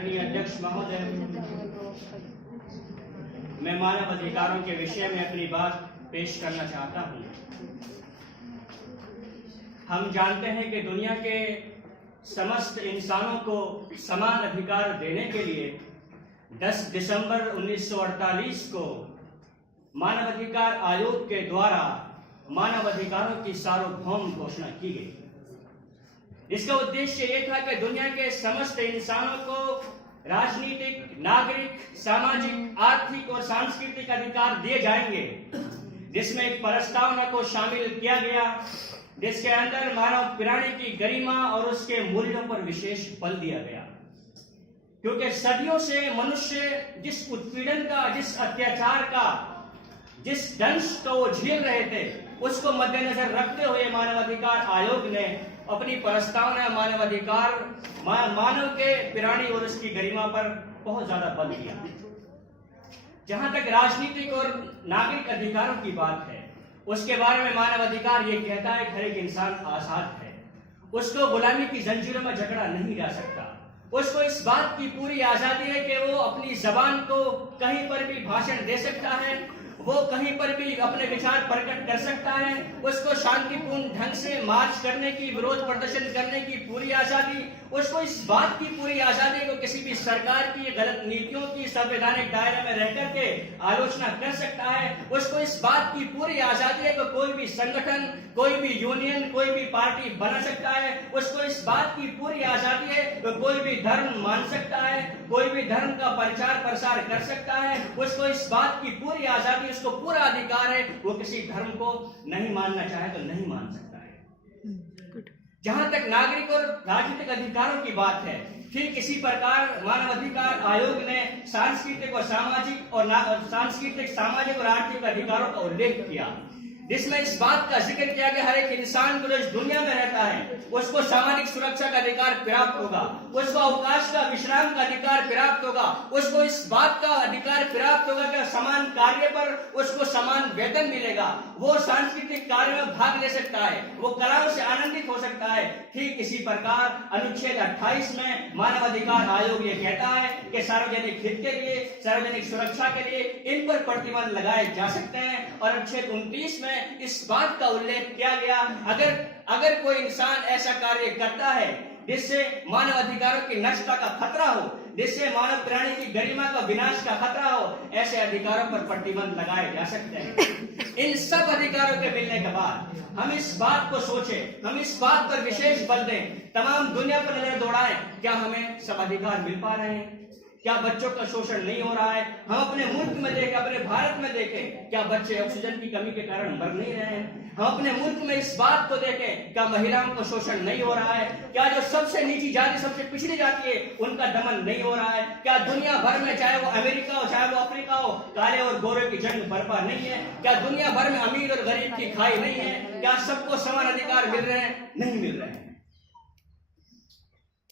आदरणीय अध्यक्ष महोदय, मैं मानव अधिकारों के विषय में अपनी बात पेश करना चाहता हूँ। हम जानते हैं कि दुनिया के समस्त इंसानों को समान अधिकार देने के लिए 10 दिसंबर 1948 को मानव अधिकार आयोग के द्वारा मानव अधिकारों की सार्वभौम घोषणा की गई। इसका उद्देश्य ये था कि दुनिया के समस्त इंसानों को राजनीतिक, नागरिक, सामाजिक, आर्थिक और सांस्कृतिक अधिकार दिए जाएंगे, जिसमें एक प्रस्तावना को शामिल किया गया जिसके अंदर मानव प्राणी की गरिमा और उसके मूल्यों पर विशेष बल दिया गया। क्योंकि सदियों से मनुष्य जिस उत्पीड़न का, जिस अत्याचार का, जिस दंश को वो झेल रहे थे, उसको मद्देनजर रखते हुए मानव अधिकार आयोग ने अपनी प्रस्तावना मानव के प्राणी और उसकी गरिमा पर बहुत ज्यादा बल दिया। जहां तक राजनीतिक और नागरिक अधिकारों की बात है, उसके बारे में मानव अधिकार ये कहता है कि हर एक इंसान आजाद है, उसको गुलामी की जंजीरों में जकड़ा नहीं जा सकता। उसको इस बात की पूरी आजादी है कि वो अपनी जबान को कहीं पर भी भाषण दे सकता है, वो कहीं पर भी अपने विचार प्रकट कर सकता है। उसको शांतिपूर्ण ढंग से मार्च करने की, विरोध प्रदर्शन करने की पूरी आजादी। उसको इस बात की पूरी आजादी को किसी भी सरकार की गलत नीतियों की संवैधानिक दायरे में रह करके आलोचना कर सकता है। उसको इस बात की पूरी आजादी है कि कोई भी संगठन, कोई भी यूनियन, कोई भी पार्टी बना सकता है। उसको इस बात की पूरी आजादी है कि कोई भी धर्म मान सकता है, कोई भी धर्म का प्रचार प्रसार कर सकता है। उसको इस बात की पूरी आजादी, उसको पूरा अधिकार है, वो किसी धर्म को नहीं मानना चाहे तो नहीं मान सकता है। जहां तक नागरिक और राजनीतिक अधिकारों की बात है, ठीक इसी प्रकार मानव अधिकार आयोग ने सांस्कृतिक और सामाजिक और आर्थिक अधिकारों का उल्लेख किया, जिसमें इस बात का जिक्र किया कि हर एक इंसान को जो इस दुनिया में रहता है उसको सामाजिक सुरक्षा का अधिकार प्राप्त होगा, उसको अवकाश का, विश्राम का अधिकार प्राप्त होगा, उसको इस बात का अधिकार प्राप्त होगा कि समान कार्य पर उसको समान वेतन मिलेगा, वो सांस्कृतिक कार्य में भाग ले सकता है, वो कलाओं से आनंदित हो सकता है। ठीक इसी प्रकार अनुच्छेद 28 में मानव अधिकार आयोग ये कहता है कि सार्वजनिक हित के लिए, सार्वजनिक सुरक्षा के लिए इन पर प्रतिबंध लगाए जा सकते हैं। और अनुच्छेद 29 में इस बात का उल्लेख किया गया, अगर कोई इंसान ऐसा कार्य करता है जिससे मानव अधिकारों की नष्टता का खतरा हो, जिससे मानव प्राणी की गरिमा का विनाश का खतरा हो, ऐसे अधिकारों पर प्रतिबंध लगाए जा सकते हैं। इन सब अधिकारों के मिलने के बाद हम इस बात को सोचें, हम इस बात पर विशेष बल दें, तमाम दुनिया पर नजर दौड़ाएं, क्या हमें सब अधिकार मिल पा रहे हैं? क्या बच्चों का शोषण नहीं हो रहा है? हम अपने मुल्क में देखें, अपने भारत में देखें, क्या बच्चे ऑक्सीजन की कमी के कारण मर नहीं रहे हैं? हम अपने मुल्क में इस बात को देखें, क्या महिलाओं का शोषण नहीं हो रहा है? क्या जो सबसे नीची जाति, सबसे पिछड़ी जाति है, उनका दमन नहीं हो रहा है? क्या दुनिया भर में, चाहे वो अमेरिका हो, चाहे वो अफ्रीका हो, काले और गोरे की जंग बर्पा नहीं है? क्या दुनिया भर में अमीर और गरीब की खाई नहीं है? क्या सबको समान अधिकार मिल रहे हैं? नहीं मिल रहे हैं।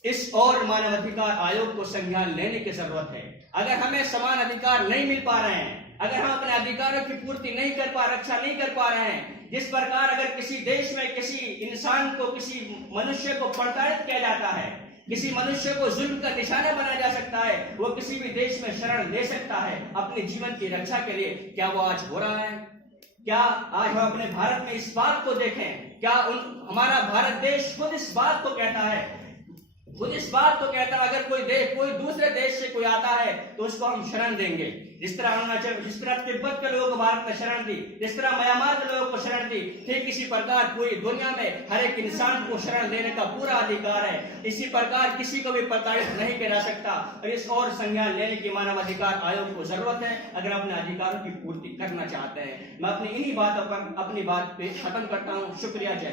इस और मानव अधिकार आयोग को संज्ञान लेने की जरूरत है। अगर हमें समान अधिकार नहीं मिल पा रहे हैं, अगर हम अपने अधिकारों की पूर्ति नहीं कर पा, रक्षा नहीं कर पा रहे हैं, जिस प्रकार अगर किसी देश में किसी इंसान को, किसी मनुष्य को प्रताड़ित किया जाता है, किसी मनुष्य को जुल्म का निशाना बनाया जा सकता है, वो किसी भी देश में शरण ले सकता है अपने जीवन की रक्षा के लिए, क्या वो आज हो रहा है? क्या आज हम अपने भारत में इस बात को देखें, क्या हमारा भारत देश खुद इस बात को कहता है, अगर कोई दूसरे देश से कोई आता है तो उसको हम शरण देंगे। जिस तरह अरुणाचल, जिस तरह तिब्बत के लोगों को भारत में शरण दी, जिस तरह म्यांमार के लोगों को शरण दी, ठीक इसी प्रकार पूरी दुनिया में हर एक इंसान को शरण लेने का पूरा अधिकार है। इसी प्रकार किसी को भी प्रताड़ित नहीं किया जा सकता। और इस और संज्ञान लेने की मानव अधिकार आयोग को जरूरत है, अगर अपने अधिकारों की पूर्ति करना चाहते हैं। मैं अपनी इन्हीं बातों पर अपनी बात पे खत्म करता हूँ। शुक्रिया। जय।